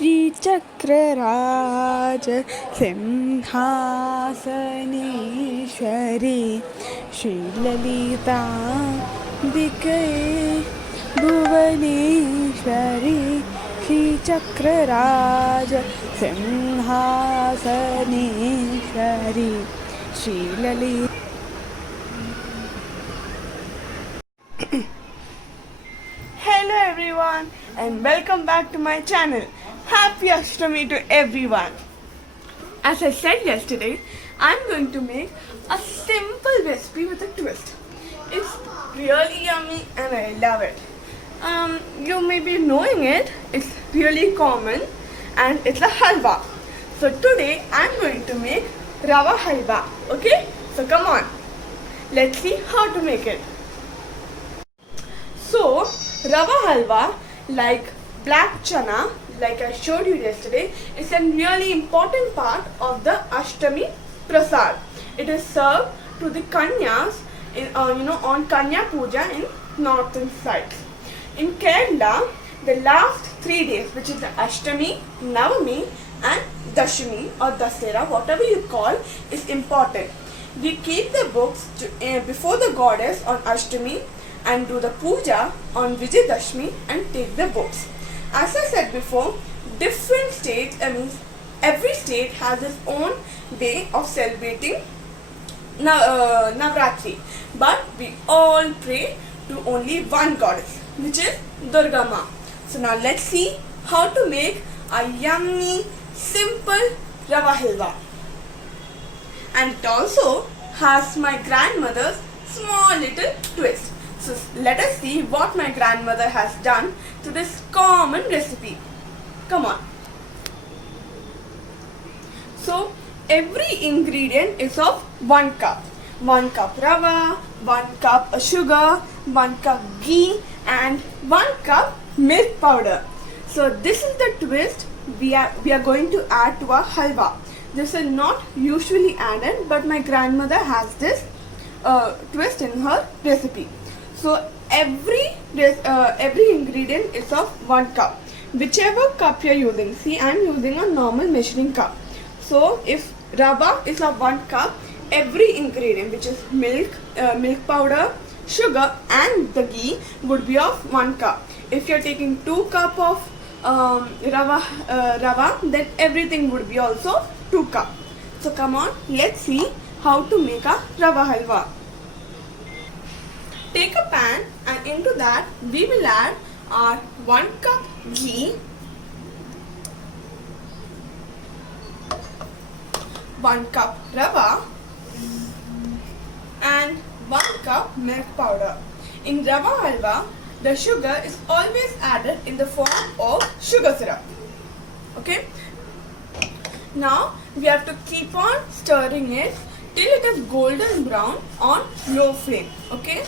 श्रीचक्रराज Simhasaneshwari श्रीललिताम्बिके Bhuvaneshwari श्रीचक्रराज Simhasaneshwari श्रीललिता. Hello everyone and welcome back to my channel. Happy Ashtami to everyone. As I said yesterday, I'm going to make a simple recipe with a twist. It's really yummy and I love it. You may be knowing it, it's really common and it's a halwa. So today I'm going to make rava halwa. Okay? So come on, let's see how to make it. So rava halwa, like black chana, like I showed you yesterday, is a really important part of the Ashtami Prasad. It is served to the Kanyas on Kanya Puja in northern sides. In Kerala, the last 3 days, which is the Ashtami, Navami and Dashami or Dasera, whatever you call, is important. We keep the books before the goddess on Ashtami and do the puja on Vijayadashmi and take the books. As I said before, different states, every state has its own way of celebrating Navratri. But we all pray to only one goddess, which is Durga Ma. So now let's see how to make a yummy, simple rava halwa. And it also has my grandmother's small little twist. So let us see what my grandmother has done to this common recipe. Come on. So every ingredient is of 1 cup. 1 cup rava, 1 cup sugar, 1 cup ghee and 1 cup milk powder. So this is the twist we are going to add to our halwa. This is not usually added, but my grandmother has this twist in her recipe. So every ingredient is of 1 cup. Whichever cup you are using. See, I am using a normal measuring cup. So if rava is of 1 cup, every ingredient, which is milk powder, sugar and the ghee, would be of 1 cup. If you are taking 2 cup of rava, then everything would be also 2 cup. So come on, let's see how to make a rava halwa. Take a pan and into that we will add our 1 cup ghee, 1 cup rava and 1 cup milk powder. In rava halwa, the sugar is always added in the form of sugar syrup. Okay. Now we have to keep on stirring it till it is golden brown on low flame. Okay.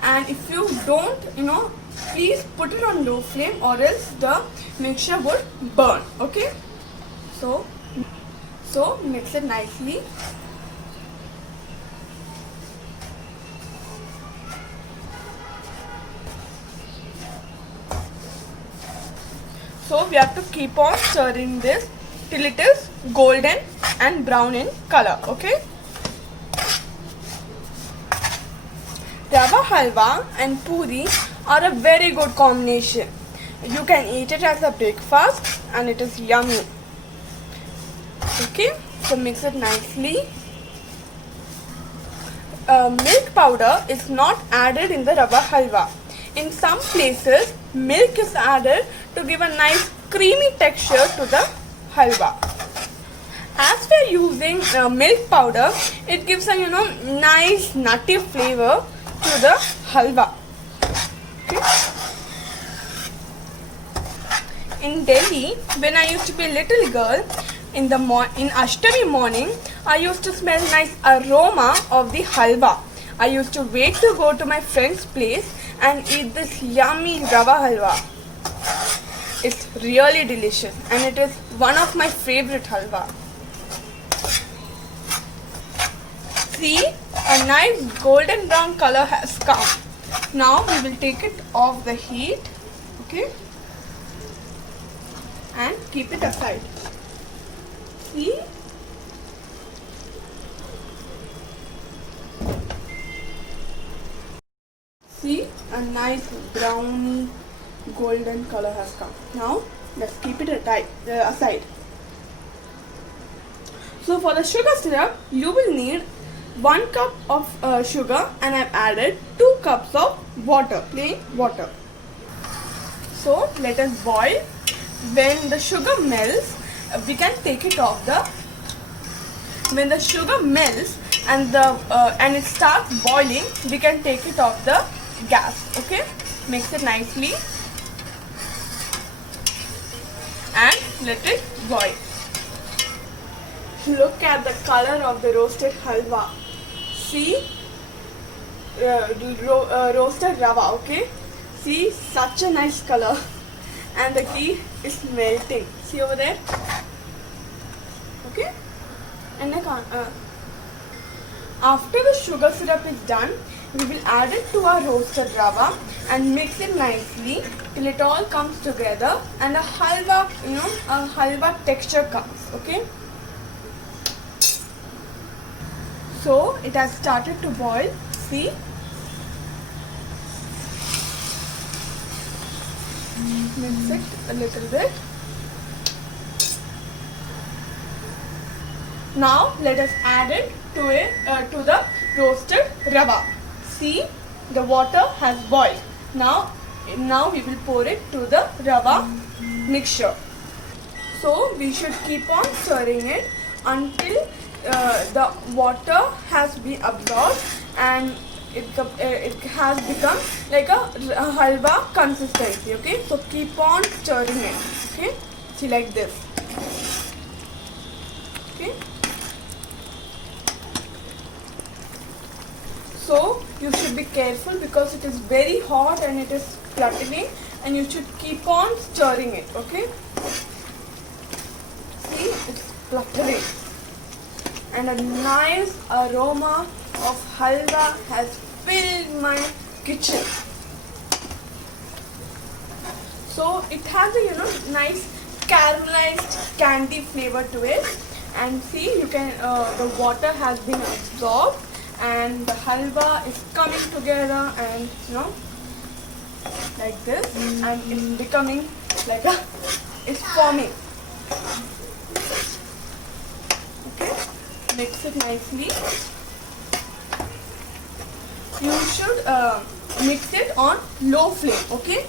And if you don't, please put it on low flame or else the mixture would burn. Okay. So mix it nicely. So we have to keep on stirring this till it is golden and brown in color. Okay. Rava halwa and puri are a very good combination. You can eat it as a breakfast and it is yummy. Okay, so mix it nicely. Milk powder is not added in the rava halwa. In some places, milk is added to give a nice creamy texture to the halwa. As we are using milk powder, it gives a nice nutty flavor to the halwa. Okay. In Delhi, when I used to be a little girl, in Ashtami morning, I used to smell nice aroma of the halwa. I used to wait to go to my friend's place and eat this yummy rava halwa. It's really delicious and it is one of my favorite halwa. See, a nice golden brown color has come. Now we will take it off the heat. Okay. and keep it aside. See? See, a nice browny golden color has come. Now let's keep it aside. So for the sugar syrup, you will need 1 cup of sugar, and I've added 2 cups of water, plain water. So let us boil. When the sugar melts, we can take it off the. When the sugar melts and it starts boiling, we can take it off the gas. Okay, mix it nicely and let it boil. Look at the color of the roasted halwa. See, roasted rava. Okay, see, such a nice color, and the ghee is melting. See over there. Okay, and after the sugar syrup is done, we will add it to our roasted rava and mix it nicely till it all comes together and a halwa texture comes. Okay. So it has started to boil. See. Mix it a little bit. Now let us add it to the roasted rava. See, the water has boiled. Now we will pour it to the rava mixture. So we should keep on stirring it until the water has been absorbed and it has become like a halwa consistency. Okay, so keep on stirring it. Okay, see, like this. Okay. So you should be careful because it is very hot and it is spluttering, and you should keep on stirring it. Okay. See, it's spluttering, and a nice aroma of halwa has filled my kitchen. So it has a nice caramelized candy flavor to it, and see, you can the water has been absorbed and the halwa is coming together, and like this, and it's becoming like it's forming. Okay, mix it nicely. You should mix it on low flame. Okay.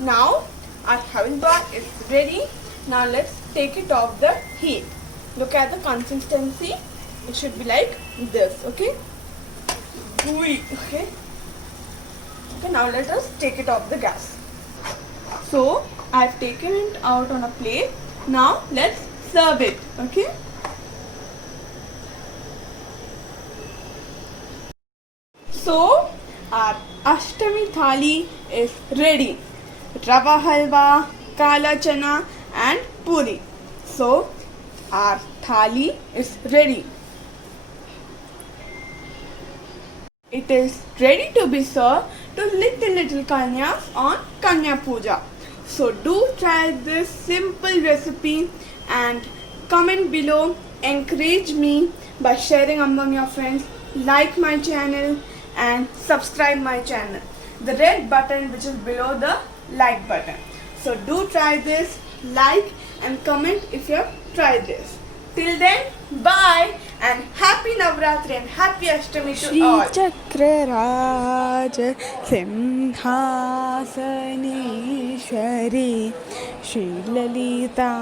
Now our halwa is ready. Now let's take it off the heat. Look at the consistency. It should be like this. Okay. Gooey. Okay. Okay. Now let us take it off the gas. So I've taken it out on a plate. Now let's serve it. Okay. So our Ashtami thali is ready. Rava halwa, kala chana and puri. So our thali is ready. It is ready to be served to little kanyas on Kanya Puja. So do try this simple recipe and comment below. Encourage me by sharing among your friends. Like my channel and subscribe my channel. The red button which is below the like button. So do try this, like and comment if you have tried this. Till then, bye and happy Navratri and happy Ashtami to all. Shri Chakraraj Simhasaneshwari Shri Lalita